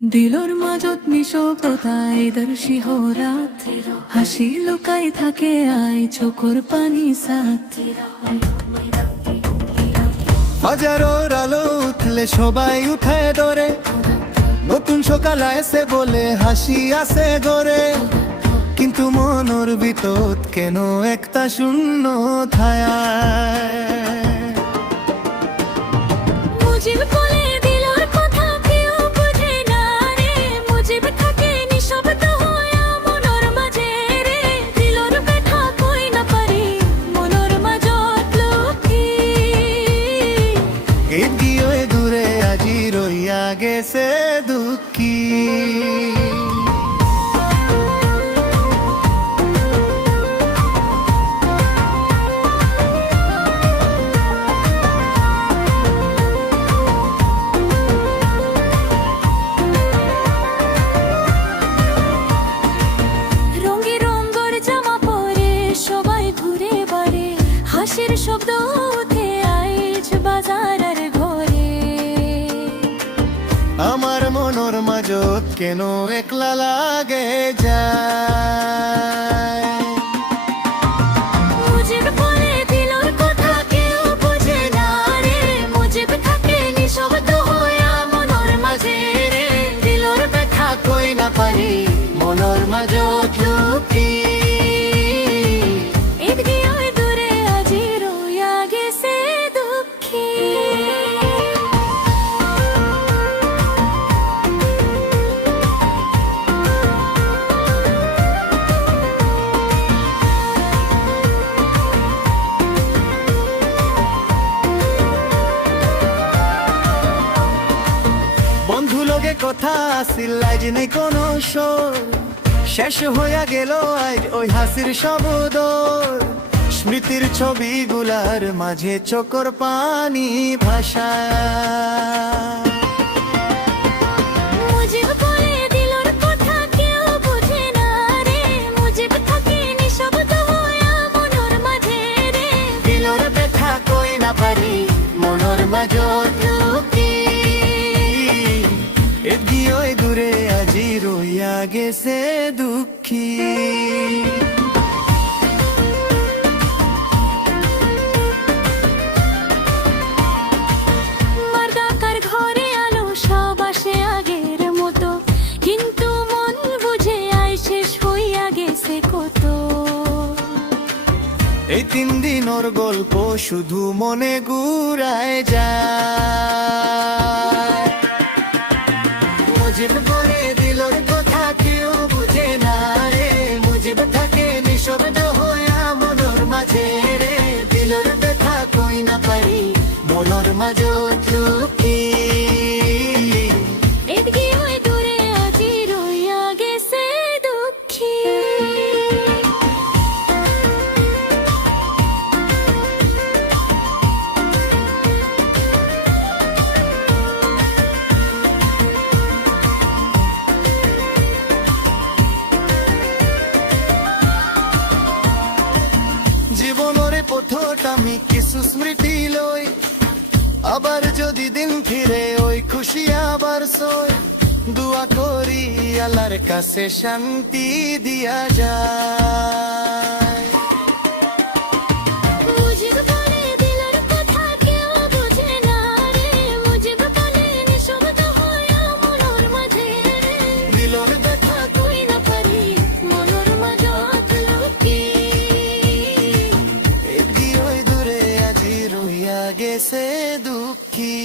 দিলর মাজত নিশব্দতায় দর্শি হরাত হাসি লুকাই থাকে আই চোখর পানি সাথ হাজারোর আলো উঠলে সবাই উঠে ধরে নতুন সকাল এসে বলে হাসি আসে গড়ে কিন্তু মনর ভিতর কেন একটা শূন্য ছায়া মুজিব বলে দিলর কথা কেউ বুঝে না রে মুজিব থাকে নিশব্দ হয়া মনর মাঝে রে দিলর ব্যথা কই না পারি মনর মাজত লুকি গীত গিয়ে দূরে আজি রইয়া গেছে দুঃখী হাসির শব্দ উঠে আইজ বাজারের ঘরে আমার মনর মাজত কেন একলা লাগে যায় মুজিব বলে দিলর কথা কেউ বুঝে না রে মুজিব থাকে নিশব্দ হয়া মনর মাঝে রে দিলর ব্যথা কই না পারি মনর মাজত লুকি বন্ধু লগে কথা আসিল আজ নেই কোনো শোর শেষ হইয়া গেল আজ ওই হাসির শব্দ স্মৃতির ছবিগুলার মাঝে চোখর পানি ভাষা মুজিব বলে দিলর কথা কেউ বুঝে না রে মুজিব থাকে নিশব্দ হয়া মনর মাঝে রে দিলর ব্যথা কই না পারি মনর মাজত লুকি এগিয়ে দূরে আজি রইয়া গেছে দুঃখী মারদাকার ঘরে আলো সব আসে আগের মতো কিন্তু মন বুঝে আই শেষ হইয়া গেছে কত এই 3 দিনের গল্প শুধু মনে ঘুরায় যায় মুজিব করে দিলর কথা কেউ বুঝে না রে মুজিব থাকে নিশব্দ হয়া মনর মাঝে রে দিলর ব্যথা কই না পারি মনর মাজত লুকি এদিকে ওই দূরে আজি রইয়া গেছে দুঃখী জীবনের পথট আমি কিছু স্মৃতি লই আবার যদি দিন ফিরে ওই খুশি আবার সই দোয়া করি আল্লাহর কাছে শান্তি দিয়া যায় মুজিব বলে দিলর কথা কেউ বুঝে না রে মুজিব বলে নিশব্দ হয়া মনর মাঝে রে দিলর ব্যথা কই না পারি মনর মাজত লুকি এগিয়ে দূরে আজি রইয়া গেছে দুঃখী